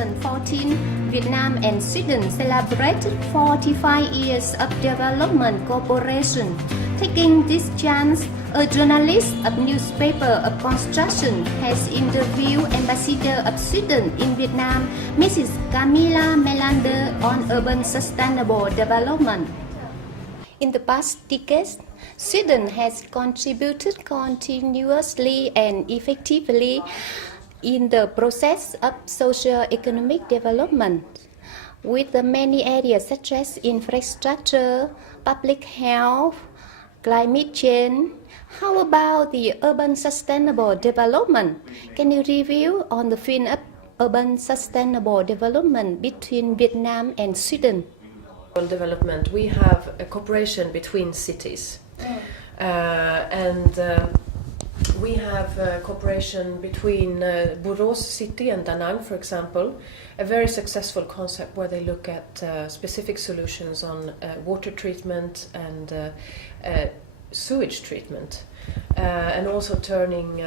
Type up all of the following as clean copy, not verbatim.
2014, Vietnam and Sweden celebrated 45 years of development cooperation. Taking this chance, a journalist of newspaper of construction has interviewed Ambassador of Sweden in Vietnam, Mrs. Camilla Melander, on urban sustainable development. In the past decades, Sweden has contributed continuously and effectively in the process of socio-economic development, with many areas such as infrastructure, public health, climate change. How about the urban sustainable development? Can you review on the field of urban sustainable development between Vietnam and Sweden? Development, we have a cooperation between cities, and we have cooperation between Borås city and Da Nang, for example, a very successful concept where they look at specific solutions on water treatment and sewage treatment, and also turning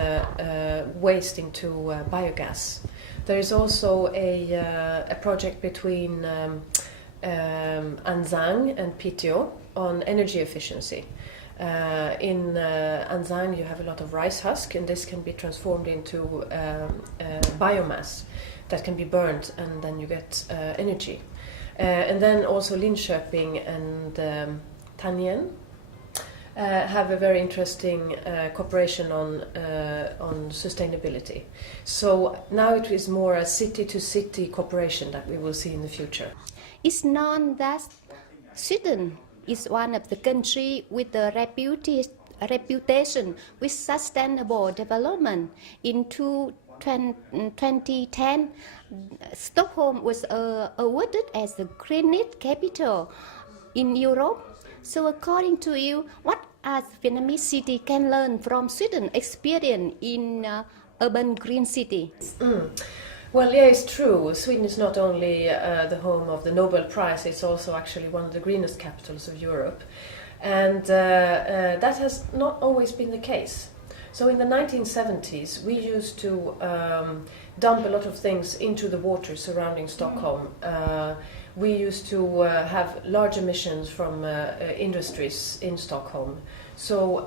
waste into biogas. There is also a project between An Giang and Piteå on energy efficiency. In An Giang you have a lot of rice husk, and this can be transformed into biomass that can be burnt, and then you get energy. And then also Linköping and Tanien have a very interesting cooperation on sustainability. So now it is more a city-to-city cooperation that we will see in the future. It's known that Sweden is one of the countries with the reputation with sustainable development. In 2010, Stockholm was awarded as the greenest capital in Europe. So according to you, what as Vietnamese city can learn from Sweden experience in urban green city? Well, yeah, it's true. Sweden is not only the home of the Nobel Prize, it's also actually one of the greenest capitals of Europe. And that has not always been the case. So in the 1970s, we used to dump a lot of things into the water surrounding Stockholm. We used to have large emissions from industries in Stockholm. So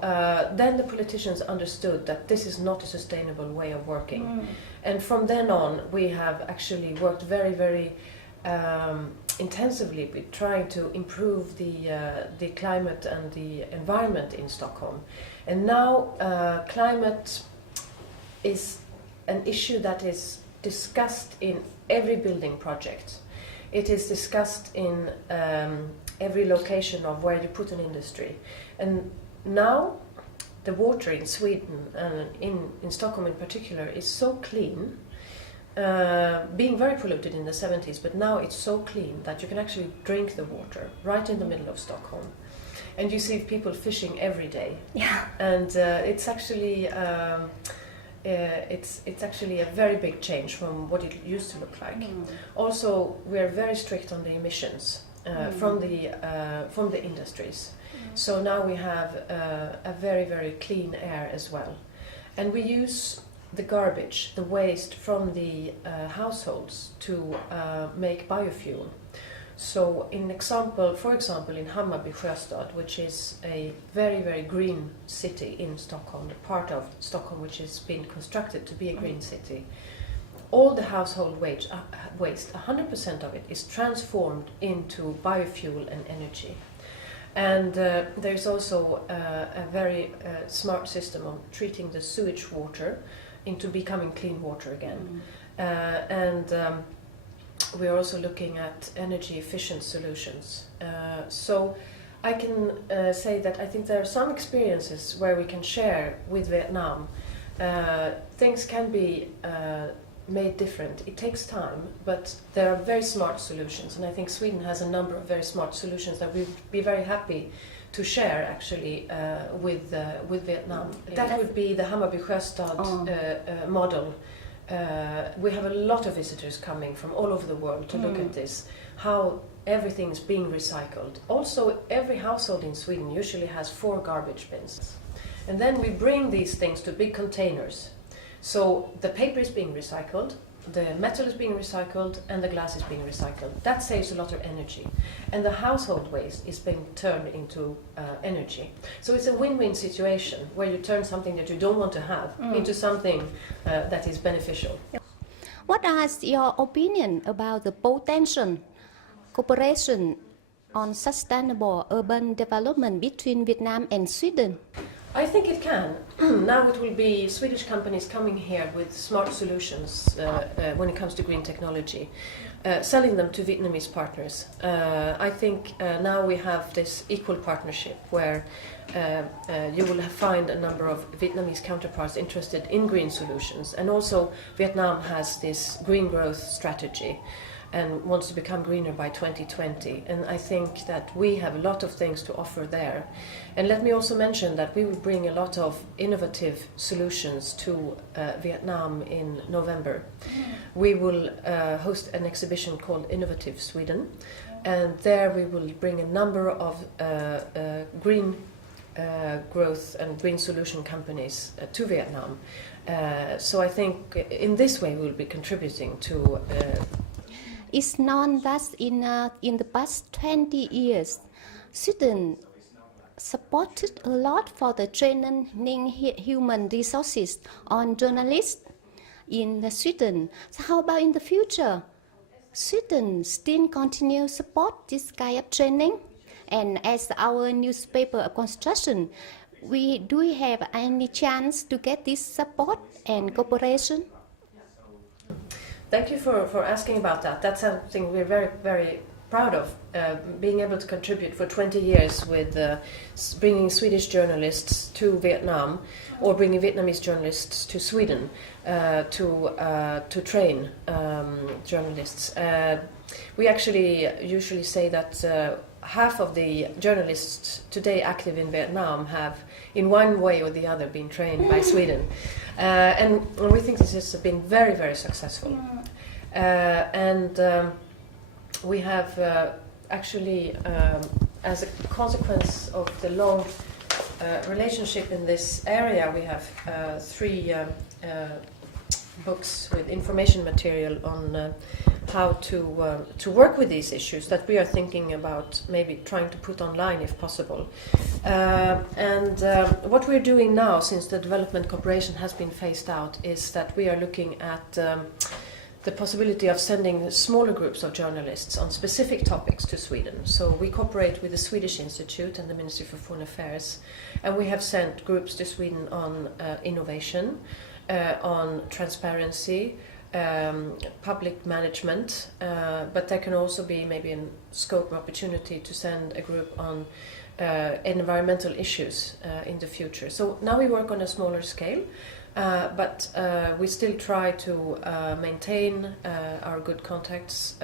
then the politicians understood that this is not a sustainable way of working. And from then on, we have actually worked very, very intensively with trying to improve the climate and the environment in Stockholm. And now climate is an issue that is discussed in every building project. It is discussed in every location of where you put an industry. And now the water in Sweden and in Stockholm in particular is so clean, being very polluted in the 70s, but now it's so clean that you can actually drink the water right in the middle of Stockholm. And you see people fishing every day. Yeah. And it's actually it's actually a very big change from what it used to look like. Also, we are very strict on the emissions from the industries. So now we have a very, very clean air as well. And we use the garbage, the waste from the households to make biofuel. So for example, in Hammarby Sjöstad, which is a very, very green city in Stockholm, the part of Stockholm which has been constructed to be a green city, all the household waste, 100% of it is transformed into biofuel and energy. And there's also a very smart system of treating the sewage water into becoming clean water again. We're also looking at energy efficient solutions. So I can say that I think there are some experiences where we can share with Vietnam. Things can be made different. It takes time, but there are very smart solutions, and I think Sweden has a number of very smart solutions that we'd be very happy to share actually with Vietnam. That would be the Hammarby Sjöstad model. We have a lot of visitors coming from all over the world to look at this, how everything is being recycled. Also, every household in Sweden usually has 4 garbage bins. And then we bring these things to big containers. So the paper is being recycled, the metal is being recycled and the glass is being recycled. That saves a lot of energy. And the household waste is being turned into energy. So it's a win-win situation where you turn something that you don't want to have into something that is beneficial. What is your opinion about the potential cooperation on sustainable urban development between Vietnam and Sweden? I think it can. Now it will be Swedish companies coming here with smart solutions when it comes to green technology, selling them to Vietnamese partners. I think now we have this equal partnership where you will find a number of Vietnamese counterparts interested in green solutions, and also Vietnam has this green growth strategy and wants to become greener by 2020. And I think that we have a lot of things to offer there. And let me also mention that we will bring a lot of innovative solutions to Vietnam in November. We will host an exhibition called Innovative Sweden, and there we will bring a number of green growth and green solution companies to Vietnam. So I think in this way we'll be contributing to It's known that in the past 20 years, Sweden supported a lot for the training human resources on journalists in Sweden. So how about in the future? Sweden still continue support this kind of training? And as our newspaper of construction, do we have any chance to get this support and cooperation? Thank you for asking about that. That's something we're very, very proud of, being able to contribute for 20 years with bringing Swedish journalists to Vietnam, or bringing Vietnamese journalists to Sweden to train journalists. We actually usually say that half of the journalists today active in Vietnam have, in one way or the other, been trained by Sweden. And we think this has been very, very successful. We have actually, as a consequence of the long relationship in this area, we have 3 books with information material on how to work with these issues that we are thinking about maybe trying to put online if possible. What we're doing now, since the development cooperation has been phased out, is that we are looking at the possibility of sending smaller groups of journalists on specific topics to Sweden. So we cooperate with the Swedish Institute and the Ministry for Foreign Affairs, and we have sent groups to Sweden on innovation, on transparency, public management, but there can also be maybe a scope of opportunity to send a group on environmental issues in the future. So now we work on a smaller scale, but we still try to maintain our good contacts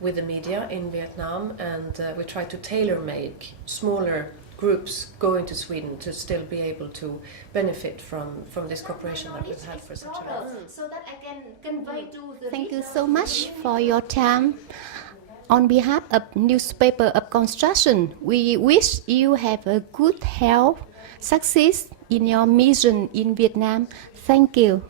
with the media in Vietnam, and we try to tailor-make smaller groups going to Sweden to still be able to benefit from this cooperation that we've had for such a long time. So that I can convey to the Thank you so much for your time. On behalf of Newspaper of Construction, we wish you have a good health, success in your mission in Vietnam. Thank you.